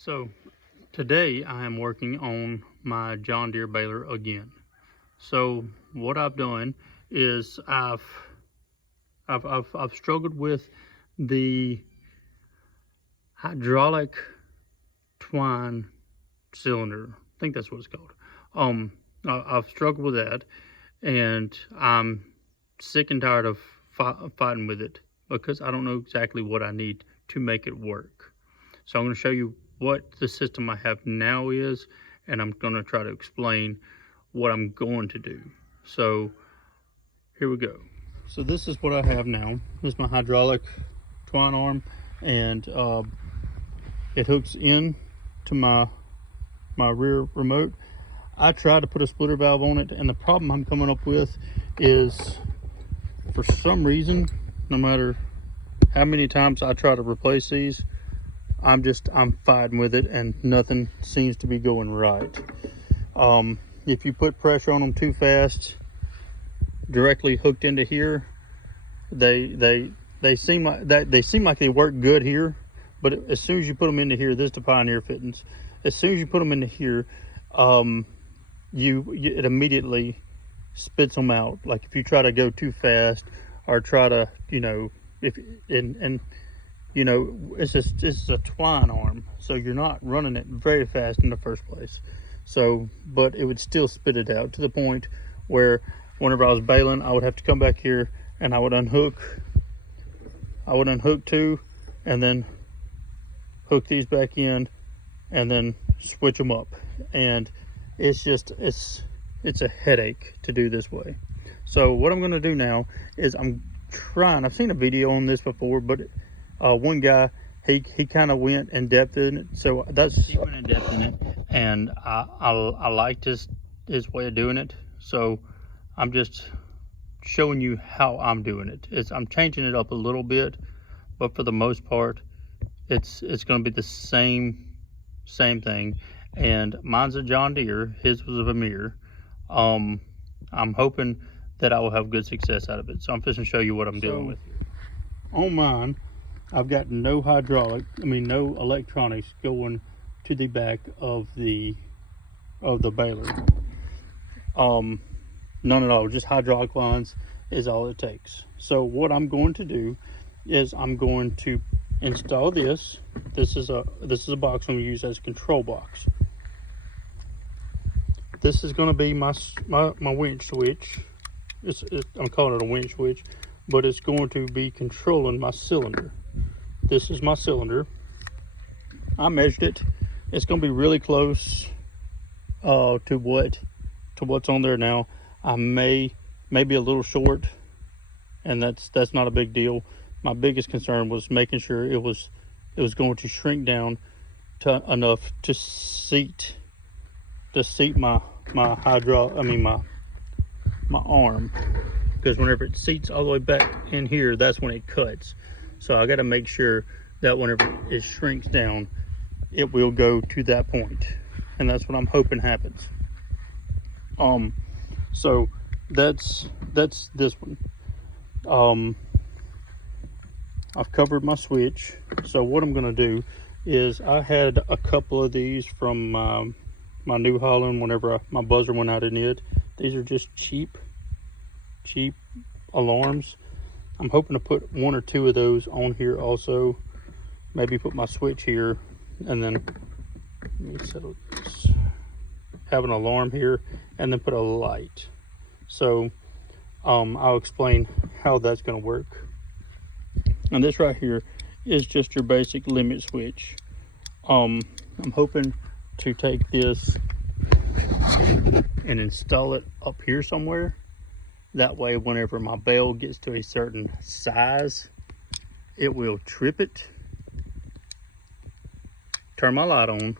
So today I am working on my John Deere baler again. So what I've done is I've struggled with the hydraulic twine cylinder. I think that's what it's called. I've struggled with that, and I'm sick and tired of fighting with it because I don't know exactly what I need to make it work. So I'm going to show you what the system I have now is, and I'm going to try to explain what I'm going to do. So here we go. So this is what I have now. This is my hydraulic twine arm, and it hooks in to my rear remote. I tried to put a splitter valve on it, and the problem I'm coming up with is, for some reason, no matter how many times I try to replace these, I'm fighting with it, and nothing seems to be going right. If you put pressure on them too fast, directly hooked into here, they seem like they work good here, but as soon as you put them into here, this is the Pioneer fittings. As soon as you put them into here, it immediately spits them out. Like if you try to go too fast or try to, it's a twine arm, so you're not running it very fast in the first place. So, but it would still spit it out to the point where whenever I was baling, I would have to come back here and I would unhook two, and then hook these back in, and then switch them up. And it's a headache to do this way. So what I'm going to do now is I've seen a video on this before, but one guy, he kind of went in depth in it. So he went in depth in it, and I liked his way of doing it. So I'm just showing you how I'm doing it. I'm changing it up a little bit, but for the most part, it's going to be the same thing. And mine's a John Deere, his was a Vermeer. I'm hoping that I will have good success out of it. So I'm just going to show you what I'm doing with it. On mine, I've got no electronics going to the back of the baler. None at all, just hydraulic lines is all it takes. So what I'm going to do is I'm going to install this. This is a box I'm going to use as a control box. This is going to be my winch switch. I'm calling it a winch switch, but it's going to be controlling my cylinder. This is my cylinder. I measured it. It's going to be really close to what's on there now. I may be a little short, and that's not a big deal. My biggest concern was making sure it was going to shrink down to enough to seat my arm, because whenever it seats all the way back in here, that's when it cuts. So I got to make sure that whenever it shrinks down, it will go to that point, and that's what I'm hoping happens. So that's this one. I've covered my switch. So what I'm going to do is, I had a couple of these from my New Holland whenever my buzzer went out in it. These are just cheap alarms. I'm hoping to put one or two of those on here also. Maybe put my switch here, and then let me settle this. Have an alarm here, and then put a light. So I'll explain how that's going to work. And this right here is just your basic limit switch. I'm hoping to take this and install it up here somewhere. That way, whenever my bale gets to a certain size, it will trip it, turn my light on,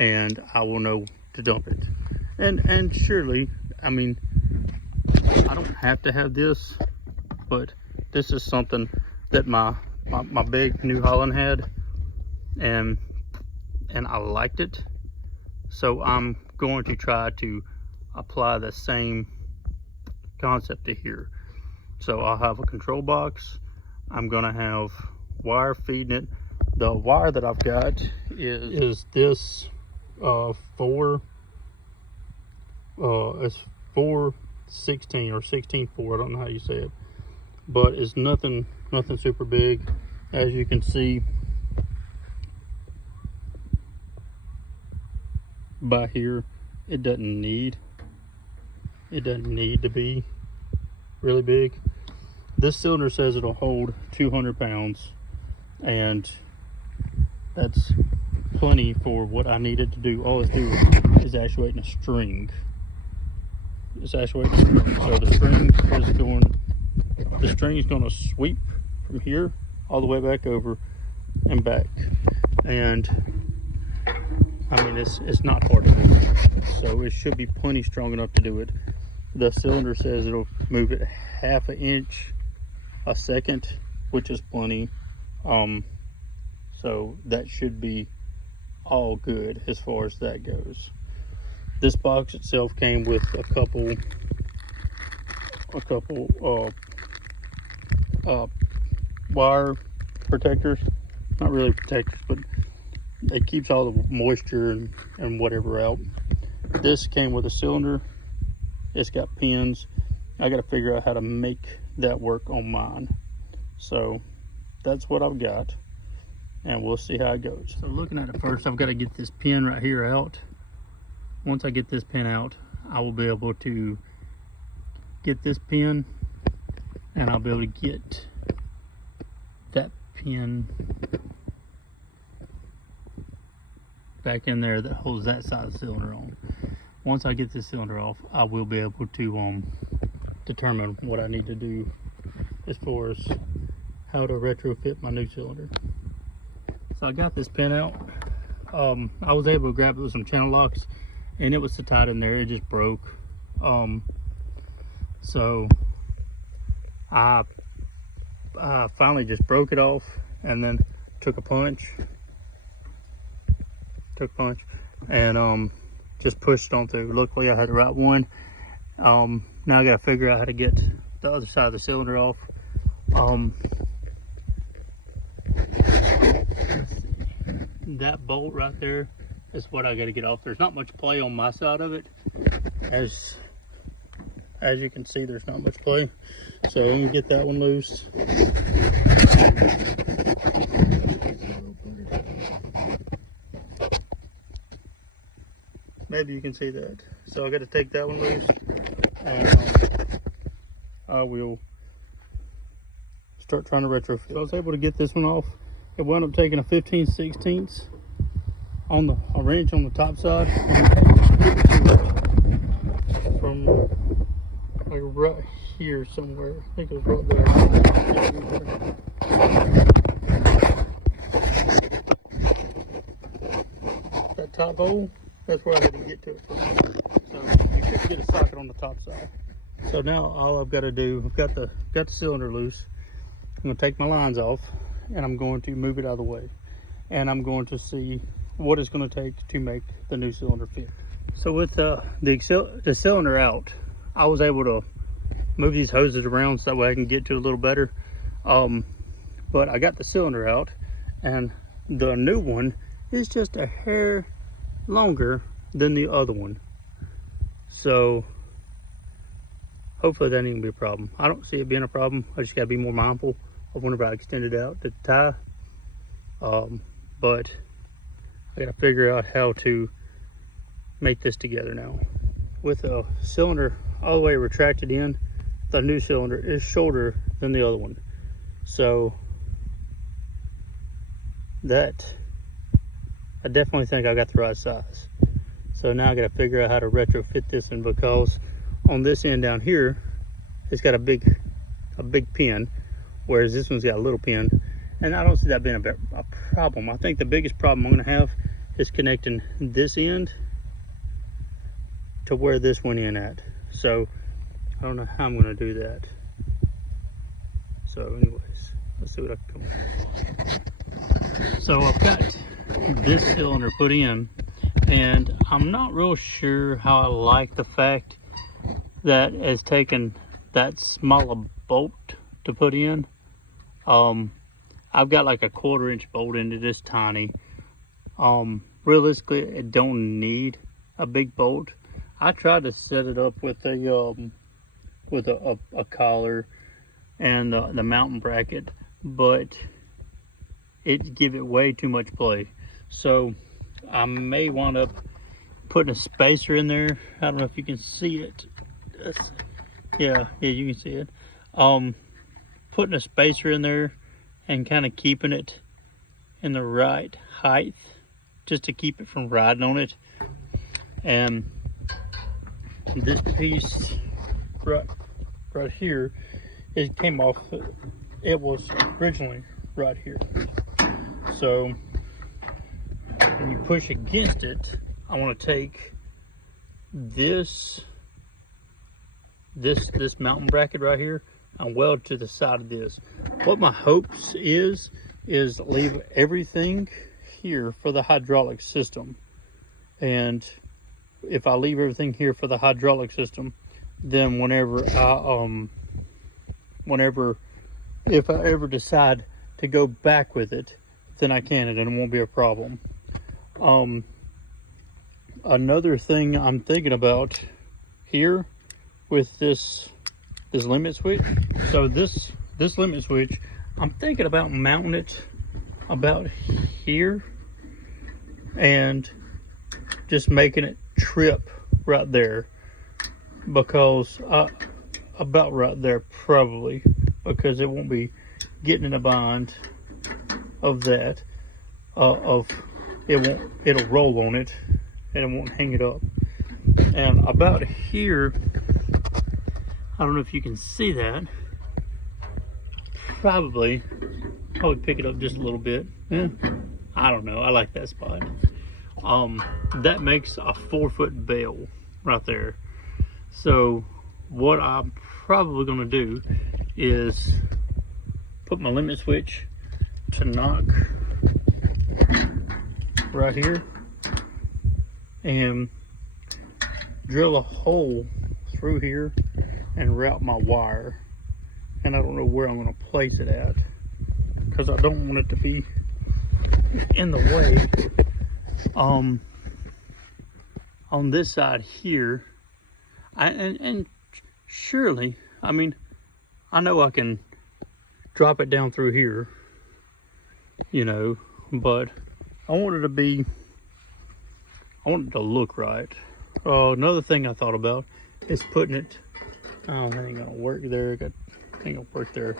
and I will know to dump it. And surely, I mean, I don't have to have this, but this is something that my big New Holland had, and I liked it. So I'm going to try to apply the same concept to here. So I'll have a control box. I'm gonna have wire feeding it. The wire that I've got is this 416 or 16.4. I don't know how you say it, but it's nothing super big. As you can see by here, it doesn't need to be really big. This cylinder says it'll hold 200 pounds, and that's plenty for what I needed to do. All it's doing is actuating a string. It's actuating a string. So the string is going to sweep from here all the way back over and back. And I mean, it's not hard to do, so it should be plenty strong enough to do it. The cylinder says it'll move it 1/2 inch a second, which is plenty. So that should be all good as far as that goes. This box itself came with a couple wire protectors. Not really protectors, but it keeps all the moisture and whatever out. This came with a cylinder. It's got pins. I got to figure out how to make that work on mine. So that's what I've got, and we'll see how it goes. So looking at it first, I've got to get this pin right here out. Once I get this pin out, I will be able to get this pin, and I'll be able to get that pin back in there that holds that side of the cylinder on. Once I get this cylinder off, I will be able to determine what I need to do as far as how to retrofit my new cylinder. So I got this pin out. I was able to grab it with some channel locks, and it was so tight in there it just broke. So I finally just broke it off, and then took a punch and just pushed it on through. Luckily I had the right one. Now I gotta figure out how to get the other side of the cylinder off. That bolt right there is what I gotta get off. There's not much play on my side of it. As you can see, there's not much play. So I'm gonna get that one loose. Maybe you can see that. So I got to take that one loose, and I will start trying to retrofit. So I was able to get this one off. It wound up taking a 15/16 on a wrench on the top side, from like right here somewhere. I think it was right there. That top hole, that's where I had to get to it. So you should get a socket on the top side. So now all I've got to do, I've got the cylinder loose. I'm going to take my lines off, and I'm going to move it out of the way, and I'm going to see what it's going to take to make the new cylinder fit. So with the cylinder out, I was able to move these hoses around so that way I can get to it a little better. But I got the cylinder out, and the new one is just a hair longer than the other one. So hopefully that ain't gonna be a problem. I don't see it being a problem. I just gotta be more mindful of whenever I extend it out to tie. But I gotta figure out how to make this together now. With a cylinder all the way retracted in, the new cylinder is shorter than the other one. So that, I definitely think I got the right size. So now I gotta figure out how to retrofit this in, because on this end down here, it's got a big pin, whereas this one's got a little pin. And I don't see that being a problem. I think the biggest problem I'm gonna have is connecting this end to where this went in at. So I don't know how I'm gonna do that. So anyways, let's see what I can come up with. So I've got this cylinder put in, and I'm not real sure how I like the fact that it's taken that small a bolt to put in. I've got like a 1/4 inch bolt in it, it's tiny. Realistically, it don't need a big bolt. I tried to set it up with a collar and the mountain bracket, but it give it way too much play. So I may wind up putting a spacer in there. I don't know if you can see it. Yeah, you can see it. Putting a spacer in there and kind of keeping it in the right height, just to keep it from riding on it. And this piece right here, it came off. It was originally right here. So when you push against it, I want to take this mountain bracket right here and weld to the side of this. What my hopes is leave everything here for the hydraulic system. And if I leave everything here for the hydraulic system, then if I ever decide to go back with it, then I can, and it won't be a problem. Another thing I'm thinking about here with this limit switch. So this limit switch, I'm thinking about mounting it about here and just making it trip right there, because about right there probably, because it won't be getting in a bind of that, it'll roll on it and it won't hang it up. And about here, I don't know if you can see that, probably pick it up just a little bit. Yeah, I don't know, I like that spot. That makes a 4-foot bale right there. So what I'm probably going to do is put my limit switch to knock right here and drill a hole through here and route my wire. And I don't know where I'm going to place it at, because I don't want it to be in the way. On this side here, and surely, I mean, I know I can drop it down through here, you know, but I want it to look right. Another thing I thought about is putting it, oh, that ain't gonna work there. Ain't gonna work there.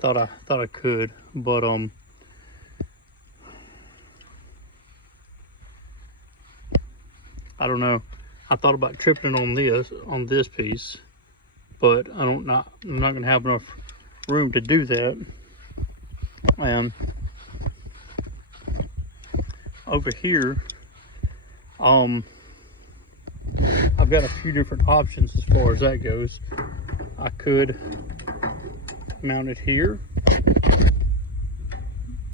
Thought I could, but I don't know. I thought about tripping it on this piece, but I'm not gonna have enough room to do that. And over here, I've got a few different options as far as that goes. I could mount it here,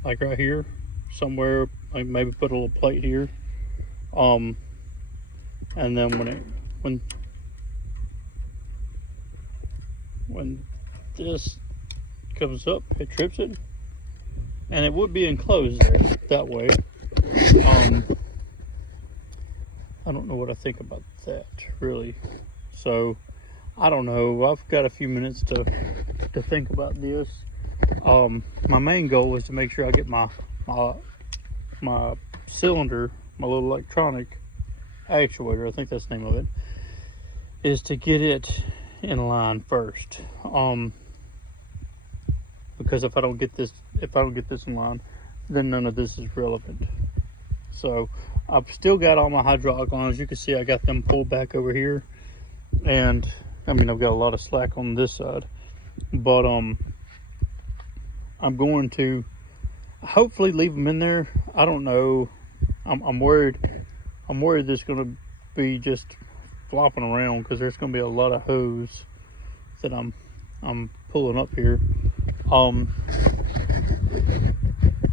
like right here, somewhere. Like maybe put a little plate here. And then when this comes up, it trips it, and it would be enclosed there that way. I don't know what I think about that really. So I don't know. I've got a few minutes to think about this. My main goal is to make sure I get my cylinder, my little electronic actuator, I think that's the name of it, is to get it in line first. Because if I don't get this in line, then none of this is relevant. So I've still got all my hydraulic lines. You can see I got them pulled back over here, and I mean I've got a lot of slack on this side, but I'm going to hopefully leave them in there. I don't know. I'm worried this is going to be just flopping around, because there's going to be a lot of hose that I'm pulling up here.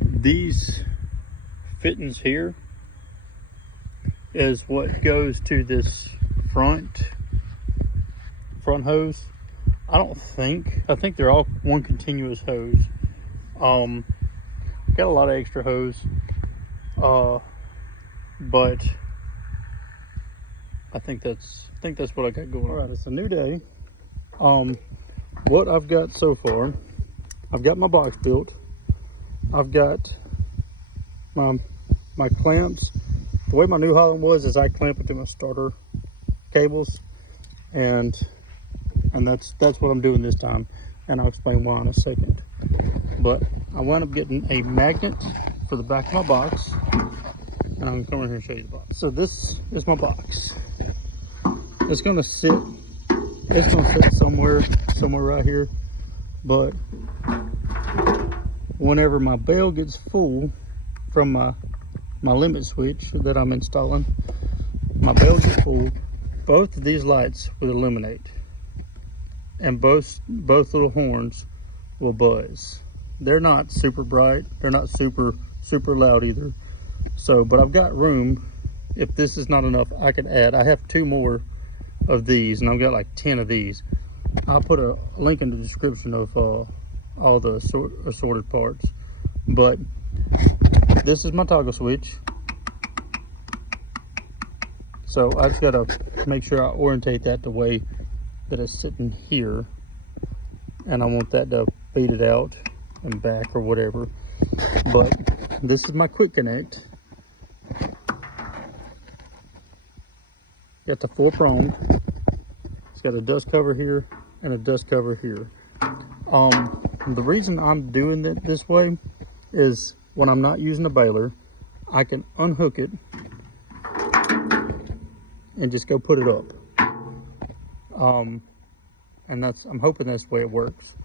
These fittings here is what goes to this front hose. I think they're all one continuous hose. Got a lot of extra hose. but I think that's what I got going on. All right, it's a new day. What I've got so far, I've got my box built. I've got my clamps. The way my New Holland was is I clamp it to my starter cables, and that's what I'm doing this time, and I'll explain why in a second. But I wound up getting a magnet for the back of my box, and I'm coming here and show you the box. So this is my box. It's gonna sit somewhere right here, but whenever my bale gets full from my limit switch that I'm installing, my bale gets full, both of these lights will illuminate, and both little horns will buzz. They're not super bright, they're not super loud either. So, but I've got room. If this is not enough, I could add. I have 2 more of these, and I've got like 10 of these. I'll put a link in the description of all the assorted parts. But this is my toggle switch. So I just gotta make sure I orientate that the way that it's sitting here, and I want that to beat it out and back or whatever. But this is my quick connect. Got the 4-prong. It's got a dust cover here and a dust cover here. The reason I'm doing it this way is when I'm not using a baler, I can unhook it and just go put it up. And I'm hoping that's the way it works.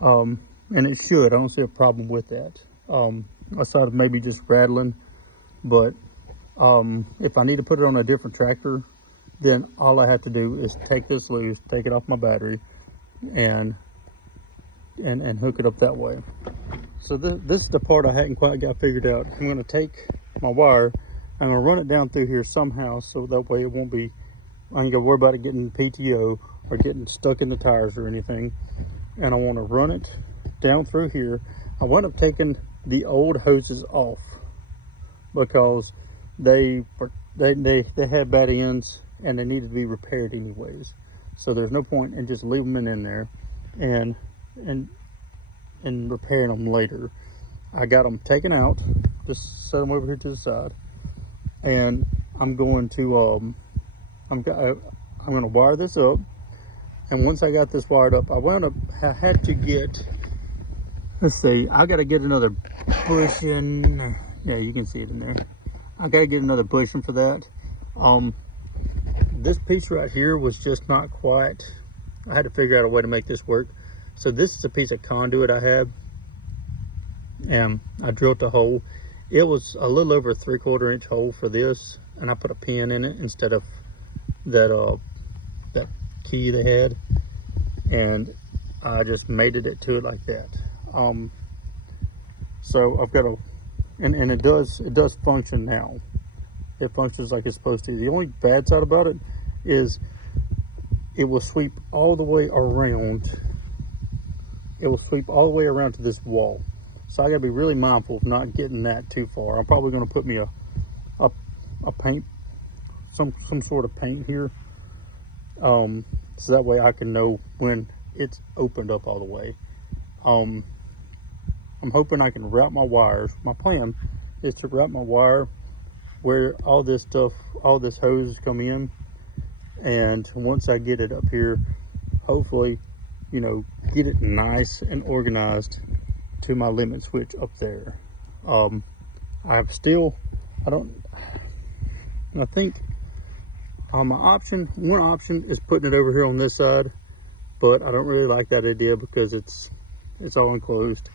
And it should. I don't see a problem with that. Aside of maybe just rattling, but if I need to put it on a different tractor, then all I have to do is take this loose, take it off my battery, and hook it up that way. So this is the part I hadn't quite got figured out. I'm going to take my wire, I'm going to run it down through here somehow, so that way it won't be, I ain't got to worry about it getting PTO or getting stuck in the tires or anything. And I want to run it down through here. I wound up taking the old hoses off because they had bad ends and they needed to be repaired anyways. So there's no point in just leaving them in there and repairing them later. I got them taken out, just set them over here to the side, and I'm going to I'm going to wire this up. And once I got this wired up, I had to get, let's see, I got to get another bushing. Yeah, you can see it in there. I got to get another bushing for that. This piece right here was just not quite, I had to figure out a way to make this work. So this is a piece of conduit I have, and I drilled the hole. It was a little over a 3/4 inch hole for this, and I put a pin in it instead of that key they had, and I just mated it to it like that. So I've got and it does function now. It functions like it's supposed to. The only bad side about it is it will sweep all the way around. It will sweep all the way around to this wall. So I gotta be really mindful of not getting that too far. I'm probably gonna put me a paint, some sort of paint here, so that way I can know when it's opened up all the way. I'm hoping I can route my wires. My plan is to route my wire where all this hose come in, and once I get it up here, hopefully, you know, get it nice and organized to my limit switch up there. I think one option is putting it over here on this side, but I don't really like that idea because it's all enclosed.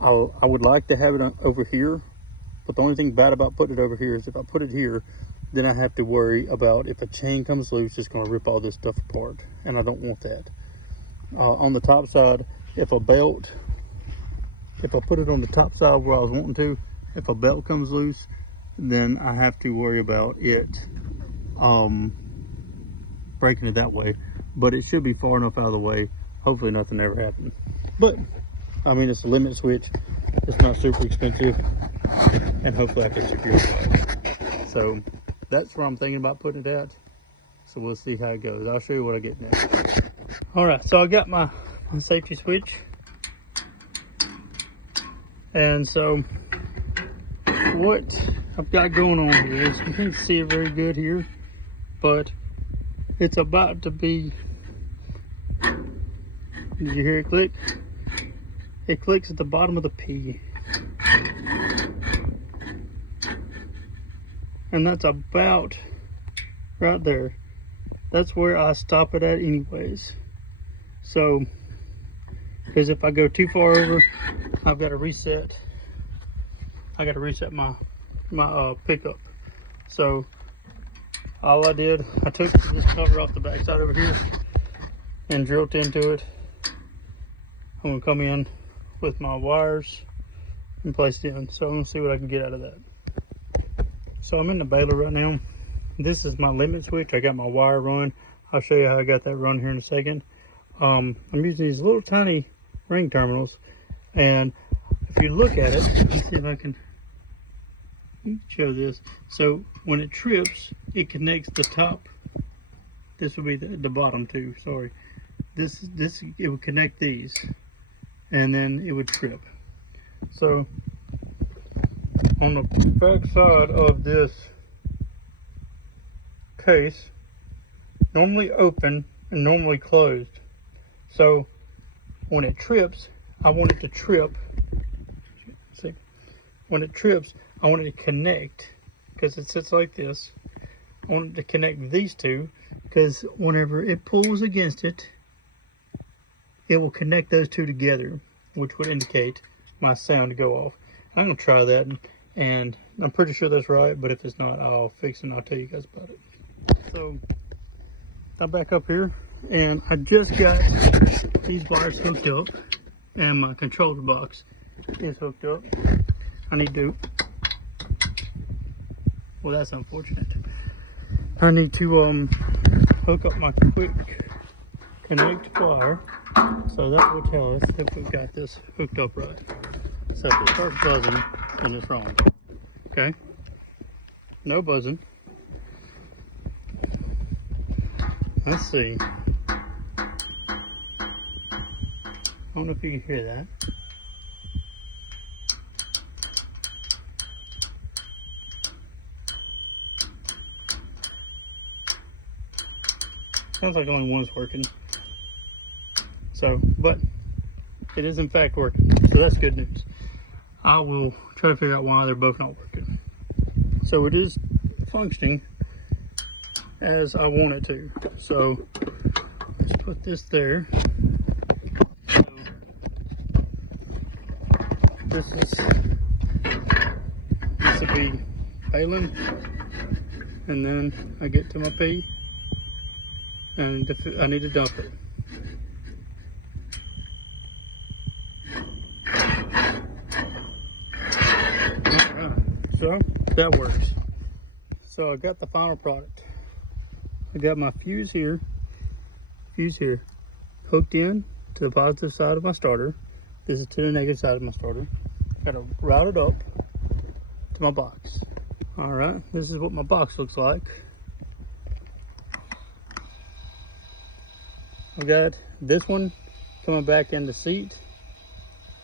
I would like to have it over here, but the only thing bad about putting it over here is if I put it here, then I have to worry about if a chain comes loose, it's going to rip all this stuff apart, and I don't want that. On the top side, if I put it on the top side where I was wanting to, if a belt comes loose, then I have to worry about it breaking it that way. But it should be far enough out of the way, hopefully nothing ever happens. But I mean, it's a limit switch, it's not super expensive, and hopefully I can secure it. So that's where I'm thinking about putting it at. So we'll see how it goes. I'll show you what I get next. All right, so I got my safety switch. And so what I've got going on here is, you can't see it very good here, but it's about to be, did you hear it click? It clicks at the bottom of the P. And that's about right there. That's where I stop it at anyways. So, because if I go too far over, I've got to reset. I got to reset my pickup. So all I did, I took this cover off the backside over here and drilled into it. I'm gonna come in with my wires and place it in. So I'm gonna see what I can get out of that. So I'm in the baler right now. This is my limit switch. I got my wire run. I'll show you how I got that run here in a second. I'm using these little tiny ring terminals, and if you look at it, let's see if I can show this. So when it trips, it connects the top. This would be the bottom too. Sorry, this it would connect these, and then it would trip. So on the back side of this case, normally open and normally closed. So when it trips, I want it to trip. See, when it trips, I want it to connect, because it sits like this. I want it to connect these two, because whenever it pulls against it, it will connect those two together, which would indicate my sound to go off. I'm gonna try that, and I'm pretty sure that's right, but if it's not, I'll fix it and I'll tell you guys about it. So I'm back up here, and I just got these wires hooked up, and my controller box is hooked up. I need to, well, that's unfortunate. I need to hook up my quick connect wire, so that will tell us if we've got this hooked up right. So if it starts buzzing, then it's wrong. Okay, no buzzing. Let's see. I don't know if you can hear that. Sounds like only one's working. So, but it is in fact working. So that's good news. I will try to figure out why they're both not working. So it is functioning as I want it to. So let's put this there. So, this will be baling, and then I get to my P, and I need to dump it. Alright, so that works. So I got the final product. I got my fuse here, hooked in to the positive side of my starter. This is to the negative side of my starter. Got to route it up to my box. All right, this is what my box looks like. I got this one coming back in the seat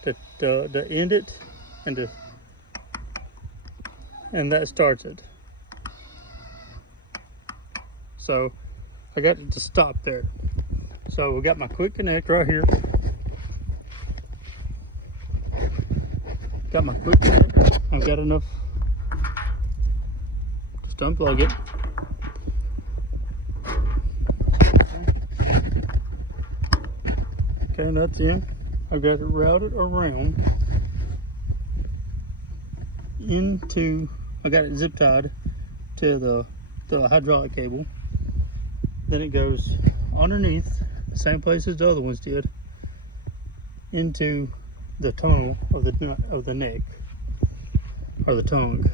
to end it, and that starts it. So I got it to stop there. So we got my quick connect right here. Got my quick connect. I've got enough. Just unplug it. Okay, that's in. I've got it routed around into, I got it zip tied to the hydraulic cable. Then it goes underneath, the same place as the other ones did, into the tunnel of the neck, or the tongue.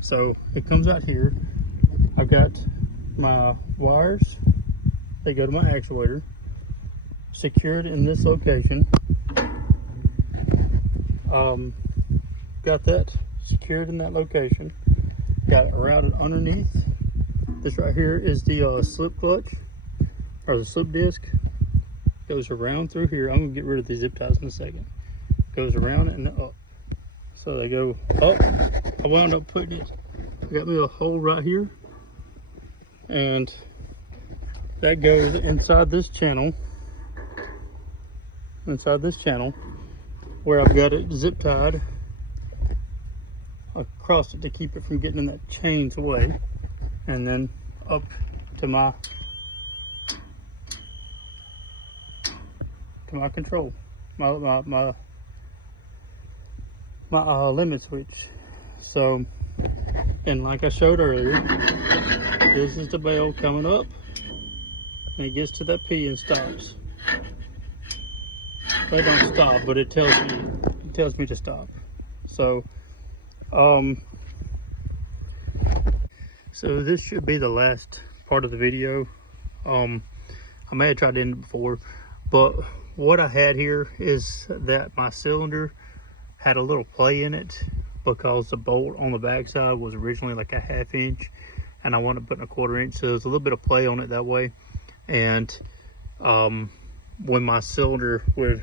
So it comes out here. I've got my wires, they go to my actuator, secured in this location. Got that secured in that location. got it routed underneath. This right here is the slip clutch, or the slip disc. Goes around through here. I'm gonna get rid of the zip ties in a second. Goes around and up. So they go up. I wound up putting it, I got me a hole right here, and that goes inside this channel. Inside this channel, where I've got it zip tied across it to keep it from getting in that chain's way, and then up to my control, my limit switch. So, and like I showed earlier, this is the bale coming up, and it gets to that P and stops. They don't stop, but it tells me to stop. So so this should be the last part of the video. I may have tried to end it before, but what I had here is that my cylinder had a little play in it because the bolt on the backside was originally like a 1/2 inch, and I wanted to put in a 1/4 inch, so there's a little bit of play on it that way. And when my cylinder would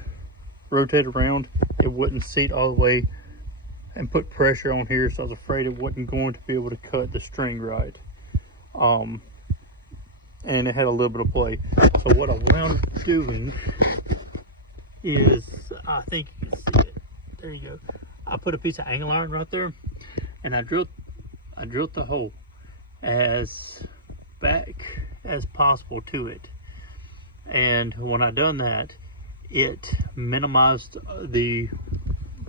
rotate around, it wouldn't seat all the way and put pressure on here, so I was afraid it wasn't going to be able to cut the string right. And it had a little bit of play. So what I wound up doing is, I think you can see it. There you go. I put a piece of angle iron right there, and I drilled the hole as back as possible to it. And when I done that, it minimized the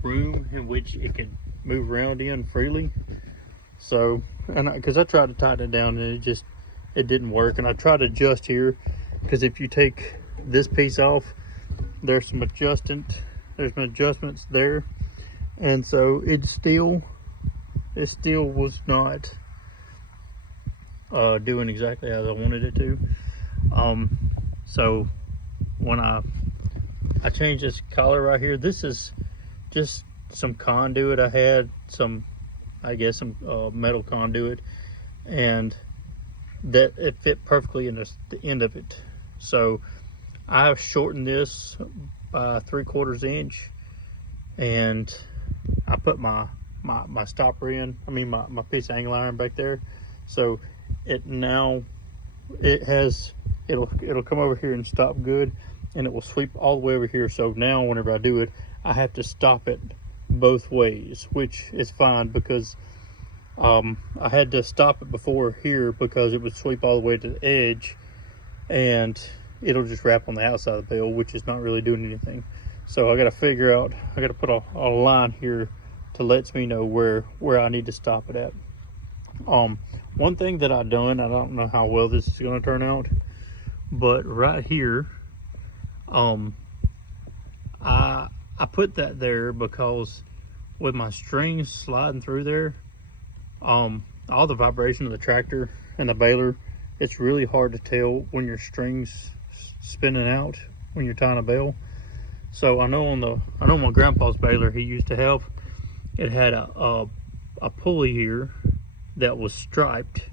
room in which it could move around in freely. So, and because I tried to tighten it down and it didn't work, and I tried to adjust here, because if you take this piece off, there's some adjustments there, and so it still was not doing exactly as I wanted it to. So when I changed this collar right here, this is just some conduit. I had some, I guess, some metal conduit, and that it fit perfectly in the end of it. So I've shortened this by 3/4 inch, and I put my stopper in, my piece of angle iron back there. So it'll come over here and stop good, and it will sweep all the way over here. So now whenever I do it, I have to stop it both ways, which is fine, because I had to stop it before here because it would sweep all the way to the edge, and it'll just wrap on the outside of the bale, which is not really doing anything. So I got to figure out, I got to put a line here to let me know where I need to stop it at. One thing that I've done, I don't know how well this is going to turn out, but right here, I put that there because with my strings sliding through there, all the vibration of the tractor and the baler, it's really hard to tell when your strings spinning out when you're tying a bale. So I know my grandpa's baler he used to have, it had a pulley here that was striped. I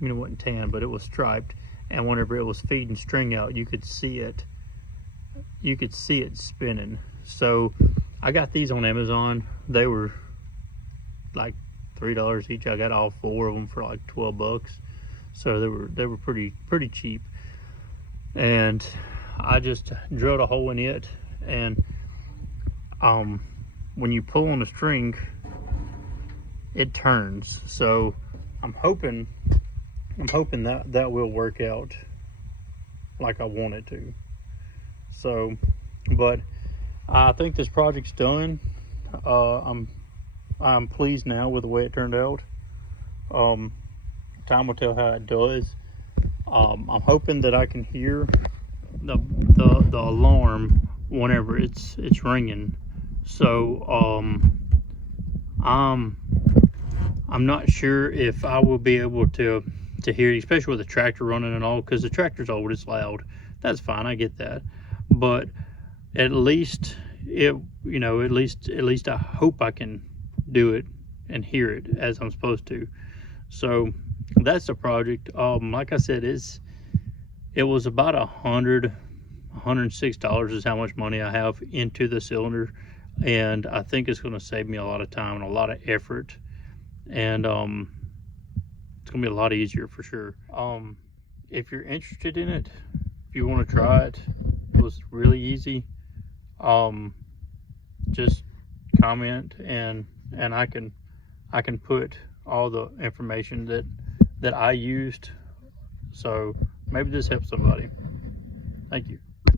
mean, it wasn't tan, but it was striped, and whenever it was feeding string out, you could see it spinning. So I got these on Amazon. They were like $3 each. I got all 4 of them for like 12 bucks. So they were pretty cheap. And I just drilled a hole in it, and when you pull on the string, it turns. So I'm hoping that will work out like I want it to. So, but I think this project's done. I'm pleased now with the way it turned out. Time will tell how it does. I'm hoping that I can hear the alarm whenever it's ringing. So I'm not sure if I will be able to hear it, especially with the tractor running and all, because the tractor's old, it's loud. That's fine, I get that. But at least at least I hope I can do it and hear it as I'm supposed to. So that's the project. Like I said, it was about $106 is how much money I have into the cylinder, and I think it's going to save me a lot of time and a lot of effort, and it's going to be a lot easier for sure. If you're interested in it, if you want to try it, it was really easy. Just comment, and I can put all the information that I used. So maybe this helps somebody. Thank you.